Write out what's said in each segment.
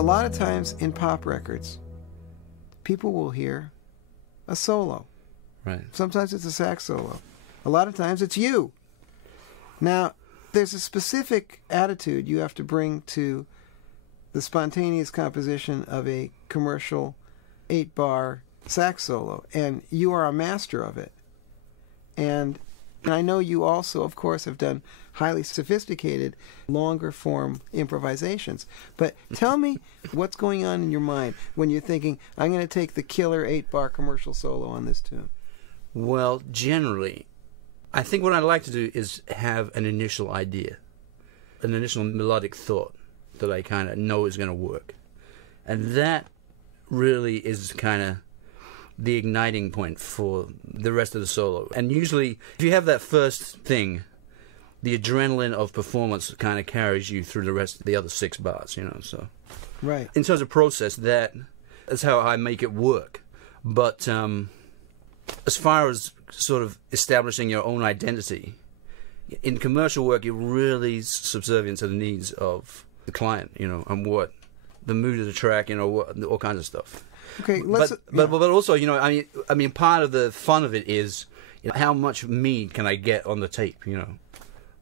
a lot of times in pop records, people will hear a solo. Right. Sometimes it's a sax solo. A lot of times it's you. Now, there's a specific attitude you have to bring to the spontaneous composition of a commercial 8-bar sax solo, and you are a master of it. And I know you also, of course, have done highly sophisticated, longer form improvisations. But tell me what's going on in your mind when you're thinking, I'm going to take the killer 8-bar commercial solo on this tune. Well, generally, I think what I like to do is have an initial idea, an initial melodic thought that I kind of know is going to work. And that really is kind of the igniting point for the rest of the solo. And usually, if you have that first thing, the adrenaline of performance kind of carries you through the rest of the other 6 bars, you know, so. Right. In terms of process, that's how I make it work. But as far as sort of establishing your own identity, in commercial work, you're really subservient to the needs of the client, you know, and what the mood of the track, you know, all kinds of stuff. Okay, but also, you know, I mean, part of the fun of it is, you know, how much me can I get on the tape, you know,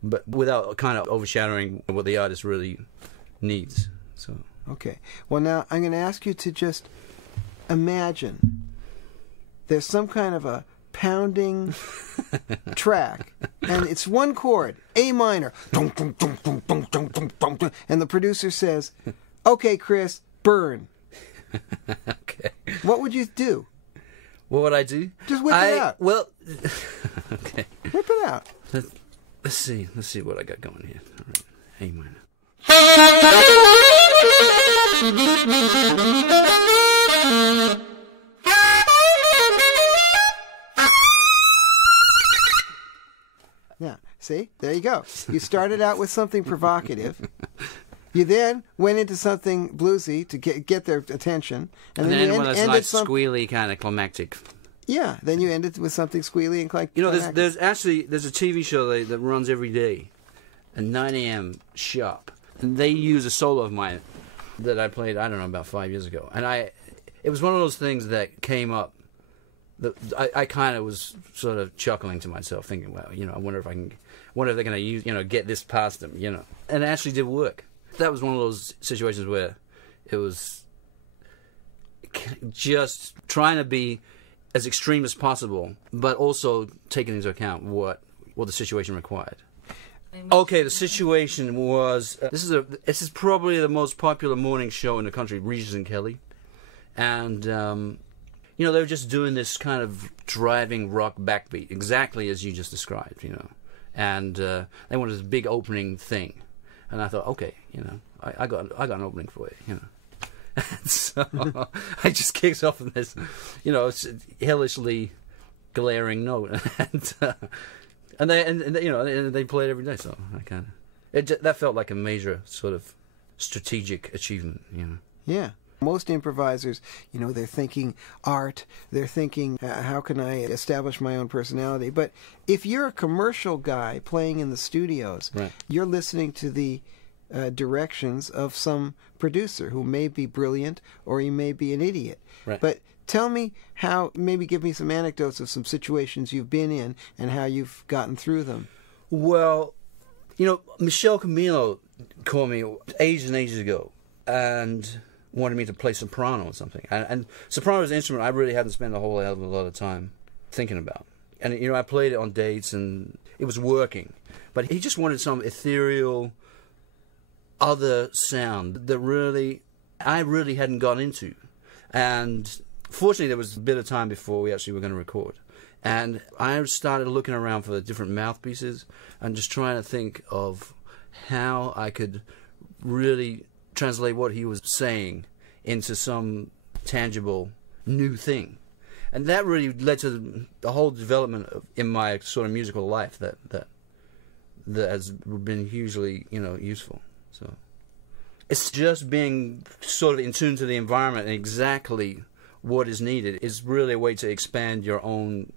but without kind of overshadowing what the artist really needs. So. Okay. Well, now I'm going to ask you to just imagine there's some kind of a pounding track, and it's one chord, A minor, and the producer says, "Okay, Chris, burn." Okay. What would you do? What would I do? Just whip it out. Well, okay. Whip it out. Let's see what I got going here. All right. A minor. Now, see? There you go. You started out with something provocative. You then went into something bluesy to get their attention. And then you ended like squealy, kind of climactic. Yeah, then you ended with something squealy and climactic. You know, there's a TV show that runs every day at 9 a.m. sharp. And they use a solo of mine that I played, I don't know, about 5 years ago. And it was one of those things that came up that I kind of was sort of chuckling to myself, thinking, well, you know, I wonder if they're going to use, you know, get this past them, you know. And it actually did work. That was one of those situations where it was just trying to be as extreme as possible, but also taking into account what the situation required. Okay, the situation was this is probably the most popular morning show in the country, Regis and Kelly, and you know, they were just doing this kind of driving rock backbeat, exactly as you just described, you know, and they wanted this big opening thing. And I thought, okay, you know, I got an opening for you, you know. And so I just kicked off in this, you know, hellishly glaring note, and they play it every day. So I kind of that felt like a major sort of strategic achievement, you know. Yeah. Most improvisers, you know, they're thinking art, they're thinking, how can I establish my own personality? But if you're a commercial guy playing in the studios, right, you're listening to the directions of some producer who may be brilliant or he may be an idiot. Right. But tell me maybe give me some anecdotes of some situations you've been in and how you've gotten through them. Well, you know, Michel Camilo called me ages and ages ago and wanted me to play soprano or something. And soprano is an instrument I really hadn't spent a whole hell of a lot of time thinking about. And, you know, I played it on dates and it was working. But he just wanted some ethereal other sound that I really hadn't gone into. And fortunately, there was a bit of time before we actually were going to record. And I started looking around for the different mouthpieces and just trying to think of how I could really translate what he was saying into some tangible new thing. And that really led to the whole development in my sort of musical life that has been hugely, you know, useful. So it's just being sort of in tune to the environment and exactly what is needed is really a way to expand your own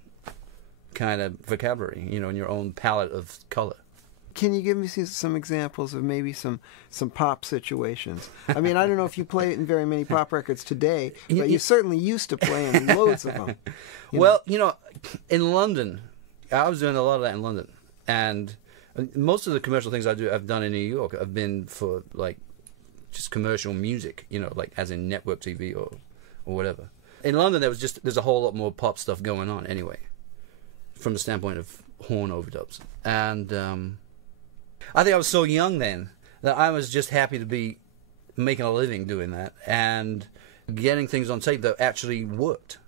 kind of vocabulary, you know, and your own palette of color. Can you give me some examples of maybe some pop situations? I mean, I don't know if you play it in very many pop records today, but you certainly used to play in loads of them. Well, in London, I was doing a lot of that in London, and most of the commercial things I've done in New York have been for like just commercial music, like as in network TV or whatever. In London, there's a whole lot more pop stuff going on anyway, from the standpoint of horn overdubs. And I think I was so young then that I was just happy to be making a living doing that and getting things on tape that actually worked.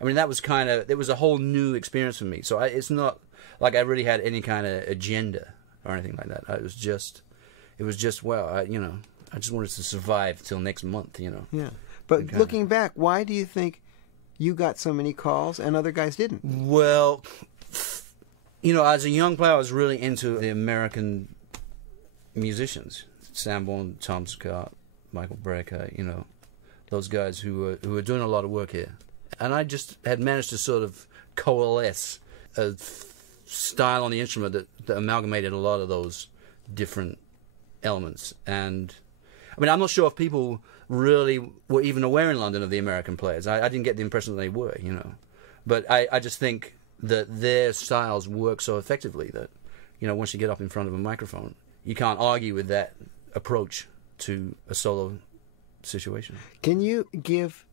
I mean, it was a whole new experience for me. So it's not like I really had any kind of agenda or anything like that. It was just wow, I just wanted to survive till next month, Yeah. But looking back, why do you think you got so many calls and other guys didn't? Well, as a young player, I was really into the American musicians. Sanborn, Tom Scott, Michael Brecker, those guys who were doing a lot of work here. And I just had managed to sort of coalesce a style on the instrument that amalgamated a lot of those different elements. And I mean, I'm not sure if people really were even aware in London of the American players. I didn't get the impression that they were, But I just think that their styles work so effectively that, once you get up in front of a microphone, you can't argue with that approach to a solo situation. Can you give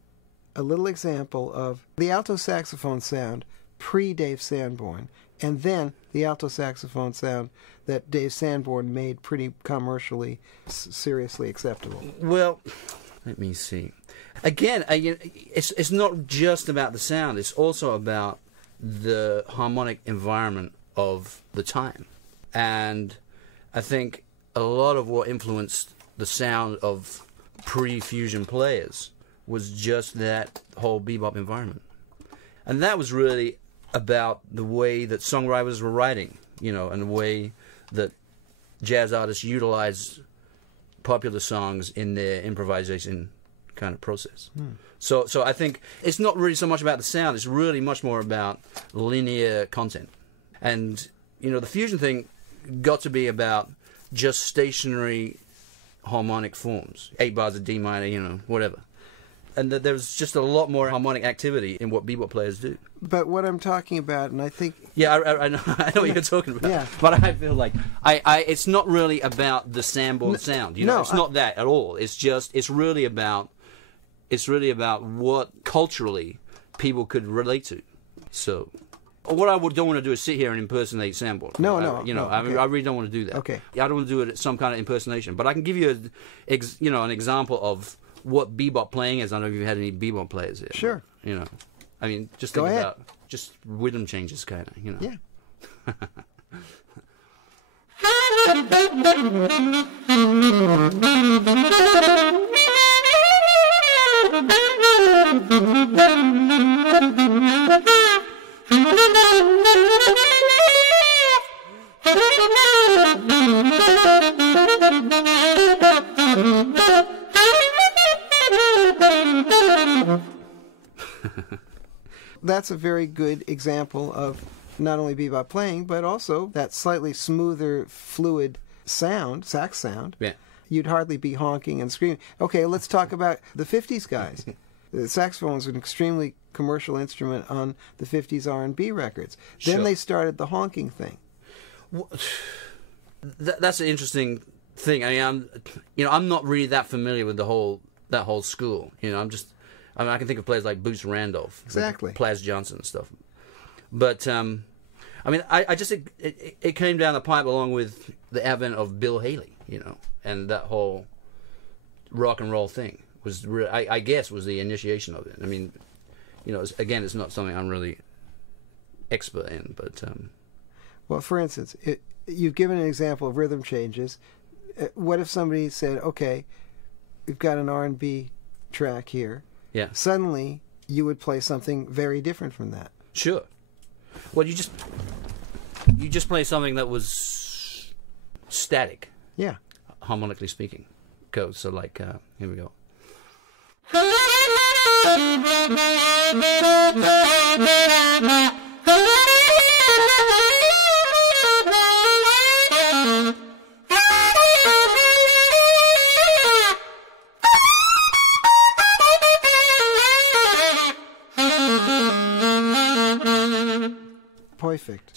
a little example of the alto saxophone sound pre-Dave Sanborn and then the alto saxophone sound that Dave Sanborn made pretty commercially seriously acceptable? Well, let me see. Again, it's not just about the sound. It's also about the harmonic environment of the time. And I think a lot of what influenced the sound of pre-fusion players was just that whole bebop environment. And that was really about the way that songwriters were writing, and the way that jazz artists utilize popular songs in their improvisation kind of process. So I think it's not really so much about the sound, it's really much more about linear content. And, the fusion thing got to be about just stationary harmonic forms, 8 bars of D minor, whatever. And that there was just a lot more harmonic activity in what bebop players do. But what I'm talking about, and I think... Yeah, I know what you're talking about. Yeah. But I feel like it's not really about the Sanborn sound. It's not that at all. It's really about what culturally people could relate to. So, what I don't want to do is sit here and impersonate Sanborn. No. I really don't want to do that. Okay. I don't want to do it at some kind of impersonation. But I can give you an example of what bebop playing is. I don't know if you've had any bebop players here. Sure. I mean, just Go think ahead. about just rhythm changes, kind of. Yeah. That's a very good example of not only bebop playing, but also that slightly smoother, fluid sound, sax sound. Yeah. You'd hardly be honking and screaming. Okay, let's talk about the 50s guys. The saxophone was an extremely commercial instrument on the 50s R&B records. Then Sure. they started the honking thing. That's an interesting thing. I mean, I'm not really that familiar with that whole school. I can think of players like Boots Randolph, Exactly. Plaz Johnson and stuff. But I just it came down the pipe along with the advent of Bill Haley, and that whole rock and roll thing was I guess was the initiation of it. I mean, again, it's not something I'm really expert in, but Well, for instance, you've given an example of rhythm changes. What if somebody said, okay, we've got an R&B track here. yeah, Suddenly, you would play something very different from that. sure. Well, you just play something that was static, Yeah. harmonically speaking. So like here we go.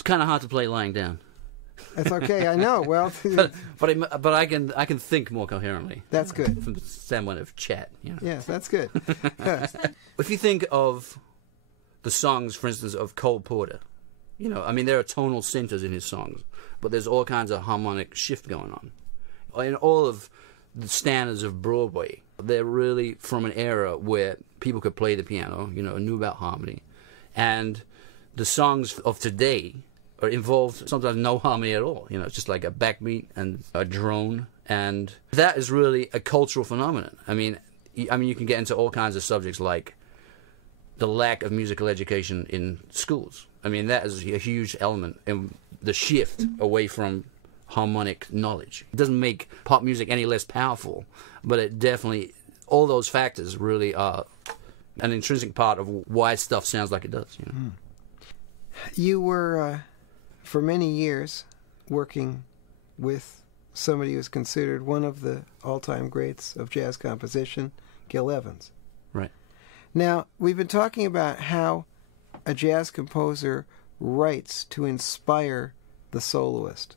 kind of hard to play lying down. That's okay. I know. Well, but I can think more coherently. That's good. From the standpoint of chat. You know? Yes, that's good. If you think of the songs, for instance, of Cole Porter, you know, I mean, there are tonal centers in his songs, but there's all kinds of harmonic shift going on. In all of the standards of Broadway, they're really from an era where people could play the piano, you know, knew about harmony, and the songs of today are involved sometimes no harmony at all. You know, it's just like a backbeat and a drone, and that is really a cultural phenomenon. I mean, you can get into all kinds of subjects like the lack of musical education in schools. I mean, that is a huge element in the shift away from harmonic knowledge. It doesn't make pop music any less powerful, but it definitely, all those factors really are an intrinsic part of why stuff sounds like it does. You know? You were, for many years, working with somebody who's considered one of the all-time greats of jazz composition, Gil Evans. Right. Now, we've been talking about how a jazz composer writes to inspire the soloist.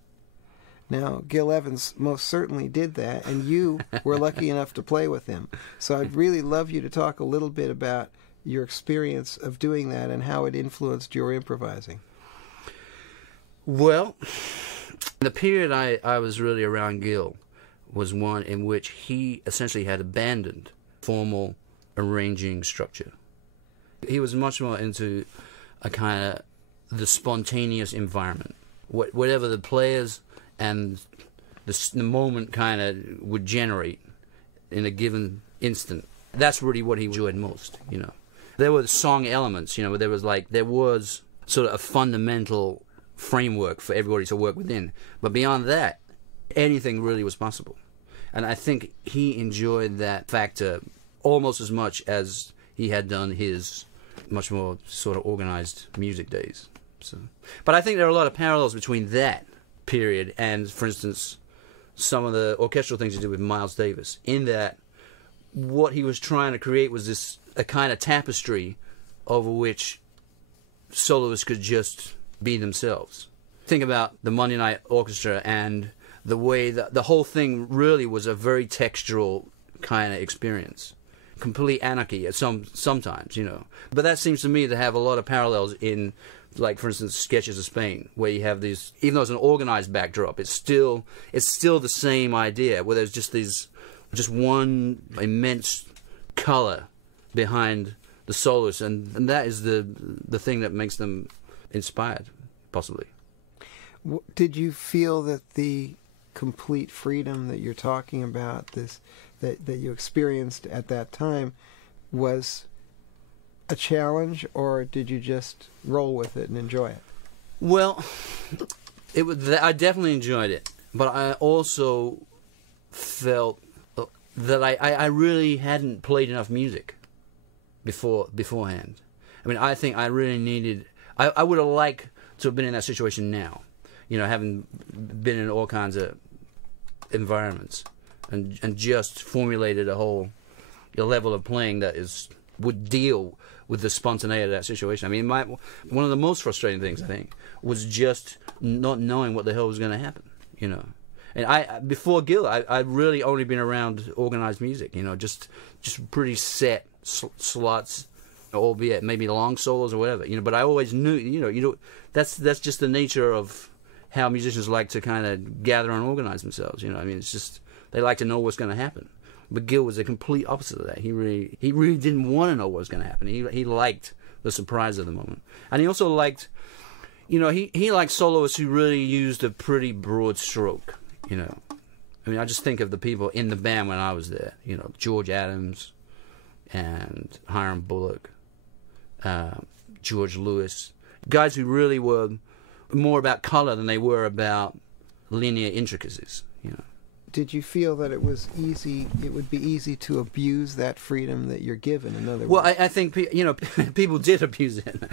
Now, Gil Evans most certainly did that, and you were lucky enough to play with him. So I'd really love you to talk a little bit about your experience of doing that and how it influenced your improvising. Well, the period I was really around Gil was one in which he essentially had abandoned formal arranging structure. He was much more into a kind of the spontaneous environment. Whatever the players and the moment kind of would generate in a given instant. That's really what he enjoyed most, you know. There were song elements, you know, there was sort of a fundamental framework for everybody to work within. But beyond that, anything really was possible. And I think he enjoyed that factor almost as much as he had done his much more sort of organized music days. So, but I think there are a lot of parallels between that period and, for instance, some of the orchestral things he did with Miles Davis, in that what he was trying to create was a kind of tapestry over which soloists could just be themselves. Think about the Monday Night Orchestra and the way that the whole thing really was a very textural kind of experience. Complete anarchy at sometimes, you know. But that seems to me to have a lot of parallels in, like, for instance, Sketches of Spain, where you have these, even though it's an organized backdrop, it's still the same idea, where there's just one immense color behind the soloists, and that is the thing that makes them inspired, possibly. Did you feel that the complete freedom that you're talking about, that you experienced at that time, was a challenge, or did you just roll with it and enjoy it? Well, I definitely enjoyed it, but I also felt that I really hadn't played enough music beforehand. I mean, I think I really needed... I would have liked to have been in that situation now, you know, having been in all kinds of environments and just formulated a level of playing that would deal with the spontaneity of that situation. I mean, one of the most frustrating things, I think, was just not knowing what the hell was going to happen, you know. And before Gil, I'd really only been around organized music, you know, just pretty set slots, albeit maybe long solos or whatever, you know. But I always knew, you know, that's just the nature of how musicians like to kind of gather and organize themselves, you know. I mean, it's just they like to know what's going to happen. But Gil was the complete opposite of that. He really didn't want to know what was going to happen. He liked the surprise of the moment, and he also liked, you know, he liked soloists who really used a pretty broad stroke. You know, I mean, I just think of the people in the band when I was there. You know, George Adams and Hiram Bullock, George Lewis, guys who really were more about color than they were about linear intricacies. You know. Did you feel that it would be easy to abuse that freedom that you're given, in other words? Well, I think, you know, people did abuse it.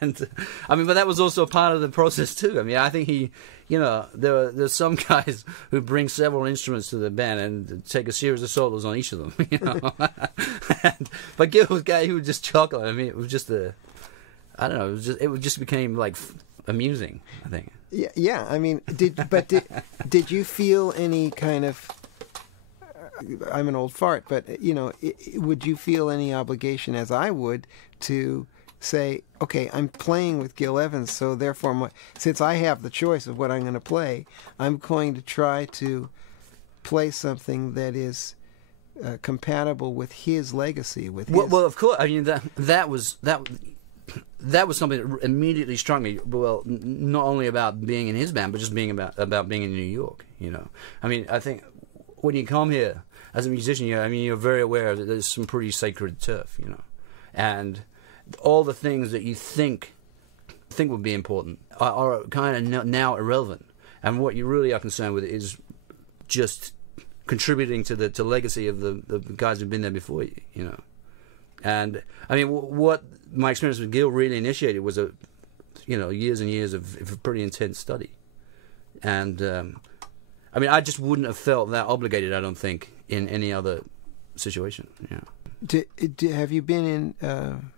And, I mean, but that was also part of the process, too. I mean, I think you know, there's some guys who bring several instruments to the band and take a series of solos on each of them, you know. But Gil was a guy who would just chuckle. I mean, it was just I don't know, it just became like amusing, I think. Yeah. I mean, did you feel any kind of? I'm an old fart, but would you feel any obligation, as I would, to say, okay, I'm playing with Gil Evans, so therefore, since I have the choice of what I'm going to play, I'm going to try to play something that is compatible with his legacy. Well, of course. I mean, that was something that immediately struck me. Well, not only about being in his band, but just being about being in New York. I mean, I think when you come here as a musician, you're very aware that there's some pretty sacred turf, and all the things that you think would be important are kind of now irrelevant. And what you really are concerned with is just contributing to the legacy of the guys who've been there before you. And I mean, what my experience with Gil really initiated was years and years of pretty intense study. And I mean, I just wouldn't have felt that obligated, I don't think, in any other situation. Have you been in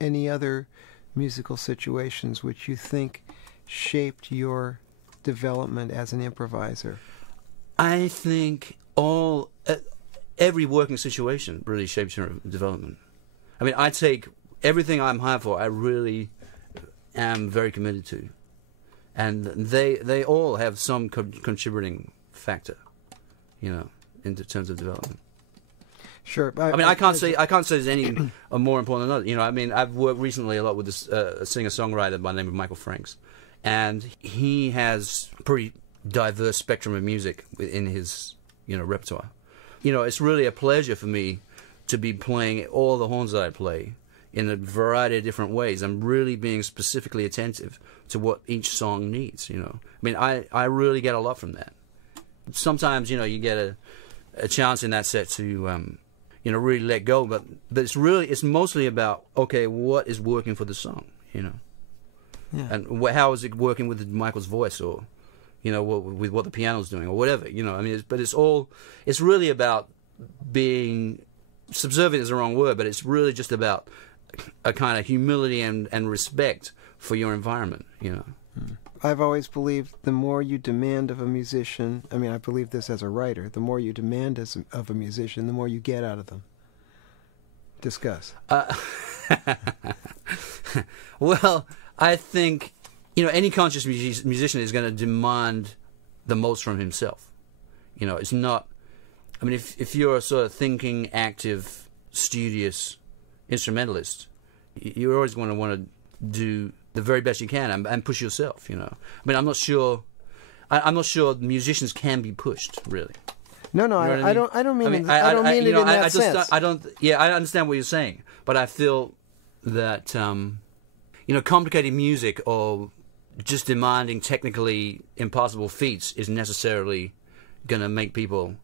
any other musical situations which you think shaped your development as an improviser? I think every working situation really shapes your development. I mean, I take everything I'm hired for, I really am very committed to. And they all have some contributing factor, in terms of development. Sure. I mean, I can't say there's any more important than others. I mean, I've worked recently a lot with this a singer-songwriter by the name of Michael Franks, and he has a pretty diverse spectrum of music in his repertoire. It's really a pleasure for me to be playing all the horns that I play in a variety of different ways. I'm really being specifically attentive to what each song needs. I mean, I really get a lot from that. Sometimes you get a chance in that set to really let go, but it's mostly about, okay, what is working for the song, Yeah. and how is it working with Michael's voice, or with what the piano's doing, or whatever. I mean, it's really about being subservient is the wrong word, but it's really just about a kind of humility and respect for your environment. I've always believed the more you demand of a musician, I mean, I believe this as a writer, the more you demand of a musician, the more you get out of them. Discuss. Well, I think, any conscious musician is going to demand the most from himself. It's not, I mean, if you're a sort of thinking, active, studious instrumentalist, you're always going to want to do the very best you can and push yourself. I mean, I'm not sure musicians can be pushed, really. No, I don't mean it in that sense. I understand what you're saying, but I feel that complicated music or just demanding technically impossible feats is necessarily going to make people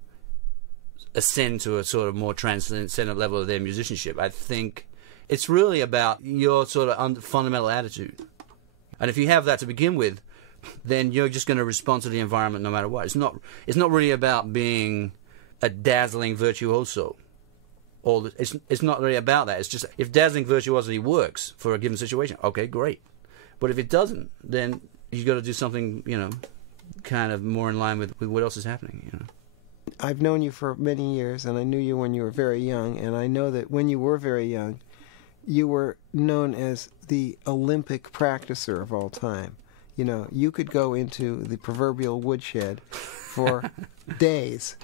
ascend to a sort of more transcendent level of their musicianship. I think it's really about your sort of fundamental attitude. And if you have that to begin with, then you're just going to respond to the environment no matter what. It's not really about being a dazzling virtuoso. It's not really about that. It's just, if dazzling virtuosity works for a given situation, okay, great. But if it doesn't, then you've got to do something, kind of more in line with what else is happening. I've known you for many years, and I knew you when you were very young, and I know that when you were very young, you were known as the Olympic practicer of all time. You could go into the proverbial woodshed for days.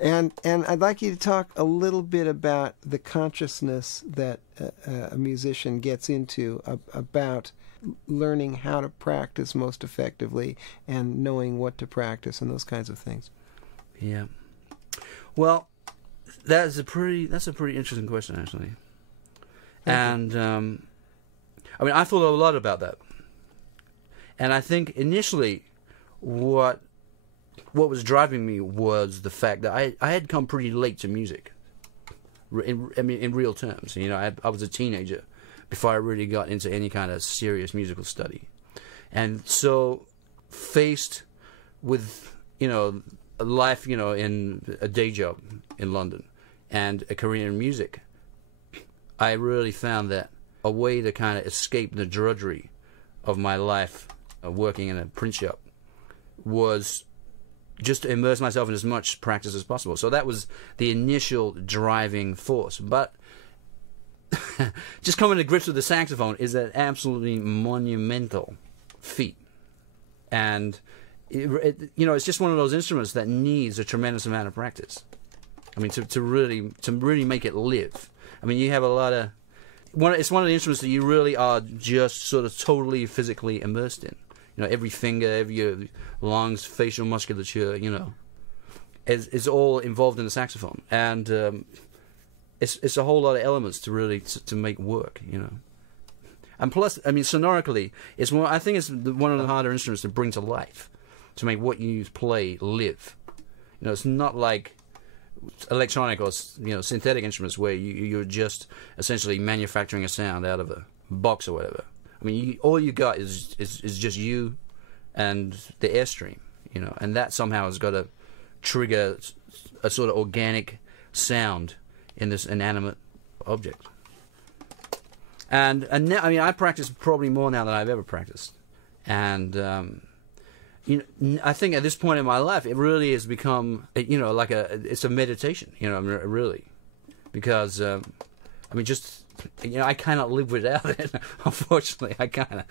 And I'd like you to talk a little bit about the consciousness that a musician gets into about learning how to practice most effectively and knowing what to practice and those kinds of things. Yeah. Well, that's a pretty interesting question, actually. And I mean, I thought a lot about that. And I think initially what was driving me was the fact that I had come pretty late to music. In real terms. I was a teenager before I really got into any kind of serious musical study. And so faced with, a life, in a day job in London and a career in music, I really found that a way to kind of escape the drudgery of my life working in a print shop was just to immerse myself in as much practice as possible. So that was the initial driving force. But just coming to grips with the saxophone is an absolutely monumental feat. And, it's just one of those instruments that needs a tremendous amount of practice. I mean, to really make it live. I mean, you have a lot of... It's one of the instruments that you really are just sort of totally physically immersed in. Every finger, every lungs, facial musculature, is all involved in the saxophone. And it's a whole lot of elements to really to make work, And plus, I mean, sonorically, I think it's one of the harder instruments to bring to life, to make what you play live. It's not like electronic or synthetic instruments where you're just essentially manufacturing a sound out of a box or whatever. I mean, all you got is just you and the airstream, and that somehow has got to trigger a sort of organic sound in this inanimate object. And now, I mean, I practice probably more now than I've ever practiced, and I think at this point in my life, it really has become, like it's a meditation, really, because I mean, just. I cannot live without it. Unfortunately, I got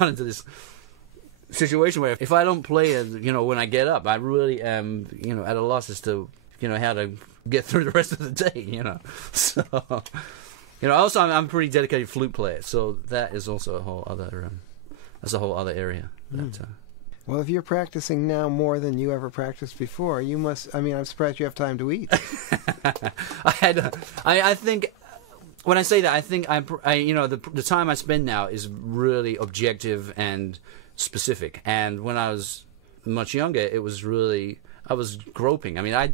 into this situation where if I don't play it, when I get up, I really am, at a loss as to, how to get through the rest of the day, So, also I'm a pretty dedicated flute player, so that is also a whole other, that's a whole other area. Well, if you're practicing now more than you ever practiced before, you must. I mean, I'm surprised you have time to eat. I think. When I say that, I think the time I spend now is really objective and specific. And when I was much younger, it was really, I was groping. I mean, I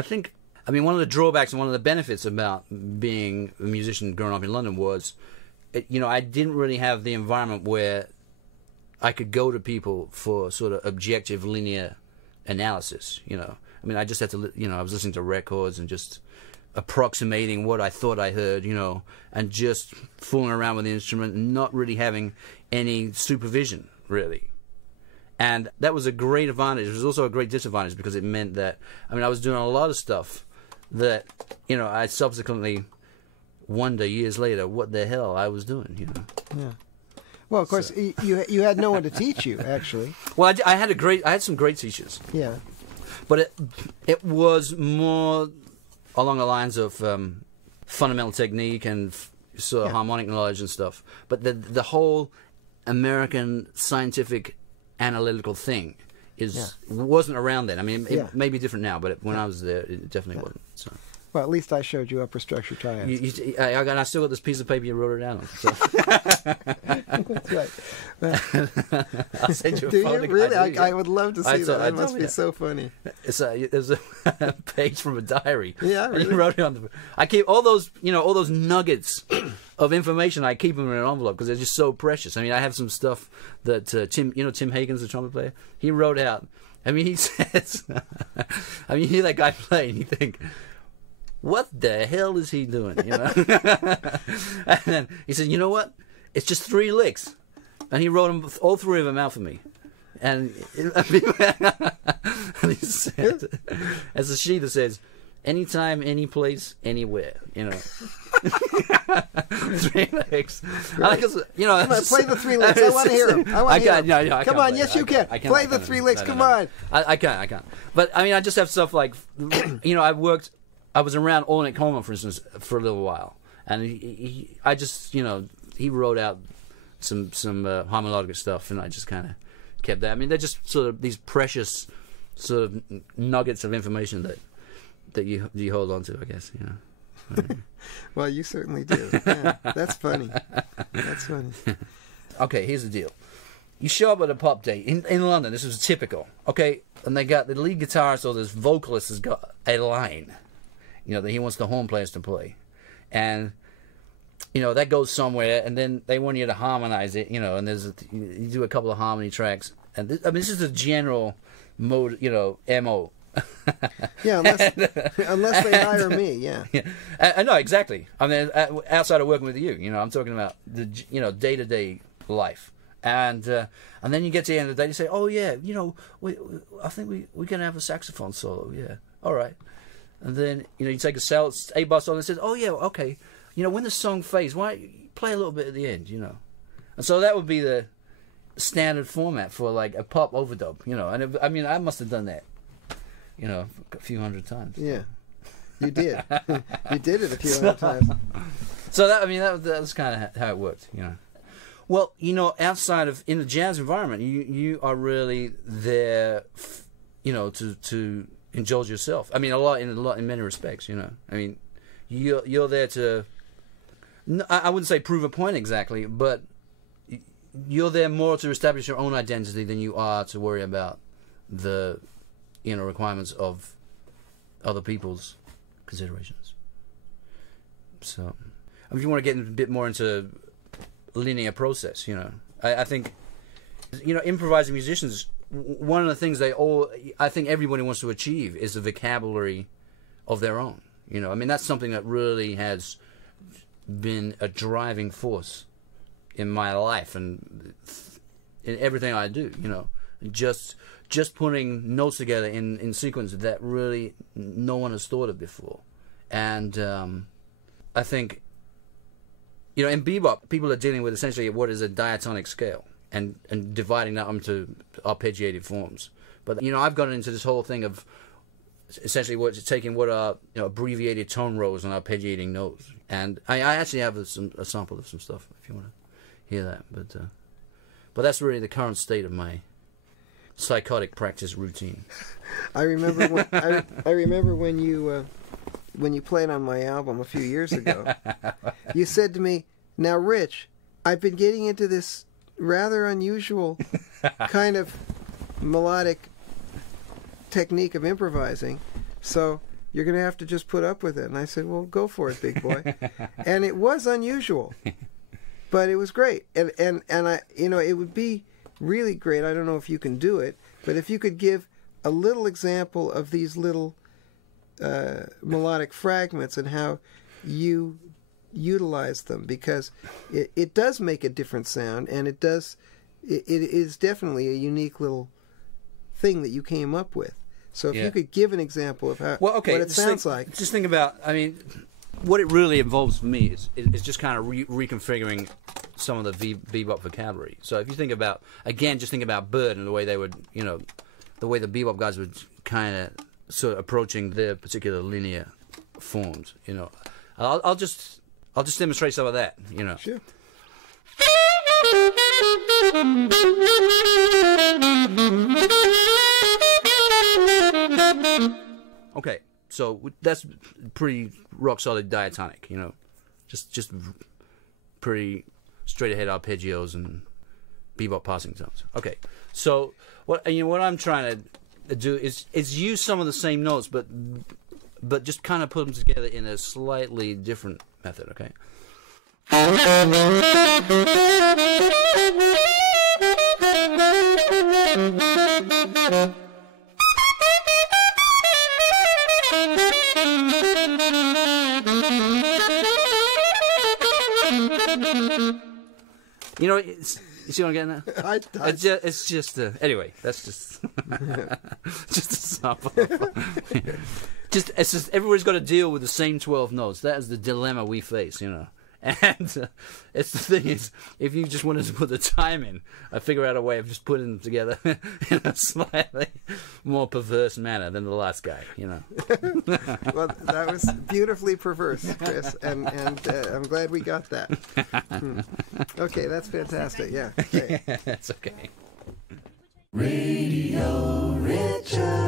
think one of the drawbacks and one of the benefits about being a musician growing up in London was, I didn't really have the environment where I could go to people for sort of objective linear analysis. I mean, I just had to, I was listening to records and just approximating what I thought I heard, and just fooling around with the instrument and not really having any supervision, really. And that was a great advantage. It was also a great disadvantage because it meant that, I was doing a lot of stuff that, I subsequently wonder years later what the hell I was doing, Yeah. Well, of course, you had no one to teach you, actually. Well, I had some great teachers. Yeah. But it was more along the lines of fundamental technique and sort of harmonic knowledge and stuff. But the whole American scientific analytical thing wasn't around then. I mean, it may be different now, but when I was there, it definitely wasn't. So. Well, at least I showed you upper structure triads. I still got this piece of paper you wrote it down on. So. That's right. I'll send you a Do photo. you really? I would love to see that. That must be so funny. There's a page from a diary. Yeah, really. And you wrote it on I keep all those nuggets of information. I keep them in an envelope because they're just so precious. I mean, I have some stuff that Tim Hagen's the trumpet player. He wrote out. I mean, he says. I mean, you hear that guy play, and you think, what the hell is he doing? And then he said, you know what? It's just 3 licks. And he wrote them, all 3 of them out for me. And he said, as a sheet that says, anytime, any place, anywhere, 3 licks. Right. Come on, play the 3 licks. I want to hear them. I can't. No, come on, yes, you can. Play the 3 licks. Come on. I can't. But I mean, I just have stuff like, I was around Ornette Coleman, for instance, for a little while, and he wrote out some harmonic stuff, and I just kind of kept that. I mean, they're just sort of these precious sort of nuggets of information that you hold on to, I guess. Well, you certainly do. Yeah, that's funny. That's funny. Okay, here's the deal. You show up at a pub date in London. This is typical. Okay, and they got the lead guitarist or this vocalist has got a line. That he wants the horn players to play. And, that goes somewhere, and then they want you to harmonize it, and you do a couple of harmony tracks. And this is a general mode, MO. Yeah, unless they hire me, yeah. No, exactly. I mean, outside of working with you, I'm talking about the, day-to-day life. And then you get to the end of the day, you say, oh yeah, I think we're gonna have a saxophone solo. Yeah, all right. And then you take a 8-bar solo and says, oh yeah, okay. When the song fades, why don't you play a little bit at the end? And so that would be the standard format for like a pop overdub. And I must have done that, a few hundred times. Yeah, you did. You did it a few hundred times. So that was kind of how it worked. Well, outside of in the jazz environment, you are really there, to indulge yourself. In many respects. You're there to. I wouldn't say prove a point exactly, but you're there more to establish your own identity than you are to worry about the requirements of other people's considerations. So, if you want to get a bit more into linear process, I think, improvising musicians, one of the things I think everybody wants to achieve is a vocabulary of their own. That's something that really has been a driving force in my life and in everything I do. Just putting notes together in sequence that really no one has thought of before. And I think, in bebop, people are dealing with essentially what is a diatonic scale and dividing that into arpeggiated forms. But, I've gotten into this whole thing of essentially taking what are abbreviated tone rows and arpeggiating notes. And I actually have a sample of some stuff if you want to hear that. But that's really the current state of my psychotic practice routine. I remember when you played on my album a few years ago. You said to me, "Now, Rich, I've been getting into this rather unusual kind of melodic technique of improvising, so you're going to have to just put up with it." And I said, "Well, go for it, big boy." And it was unusual, but it was great. And I, it would be really great. I don't know if you can do it, but if you could give a little example of these little melodic fragments and how you utilize them, because it does make a different sound, and it is definitely a unique little thing that you came up with. So if you could give an example of what it sounds like. Just think about, what it really involves for me is just kind of reconfiguring some of the bebop vocabulary. So if you think about, again, just think about Bird and the way they would, the way the bebop guys would kind of sort of approaching their particular linear forms. I'll just demonstrate some of that. Sure. Okay, so that's pretty rock solid diatonic, just pretty straight ahead arpeggios and bebop passing tones. Okay, so what I'm trying to do is use some of the same notes, but just kind of put them together in a slightly different method. Okay. You see what I'm getting at? It's just anyway, that's just just a sample. It's just everybody's got to deal with the same 12 notes. That is the dilemma we face, And it's the thing is, if you just wanted to put the time in, I figure out a way of just putting them together in a slightly more perverse manner than the last guy, Well, that was beautifully perverse, Chris, and I'm glad we got that. Okay, that's fantastic. Yeah, that's okay. Radio Richard.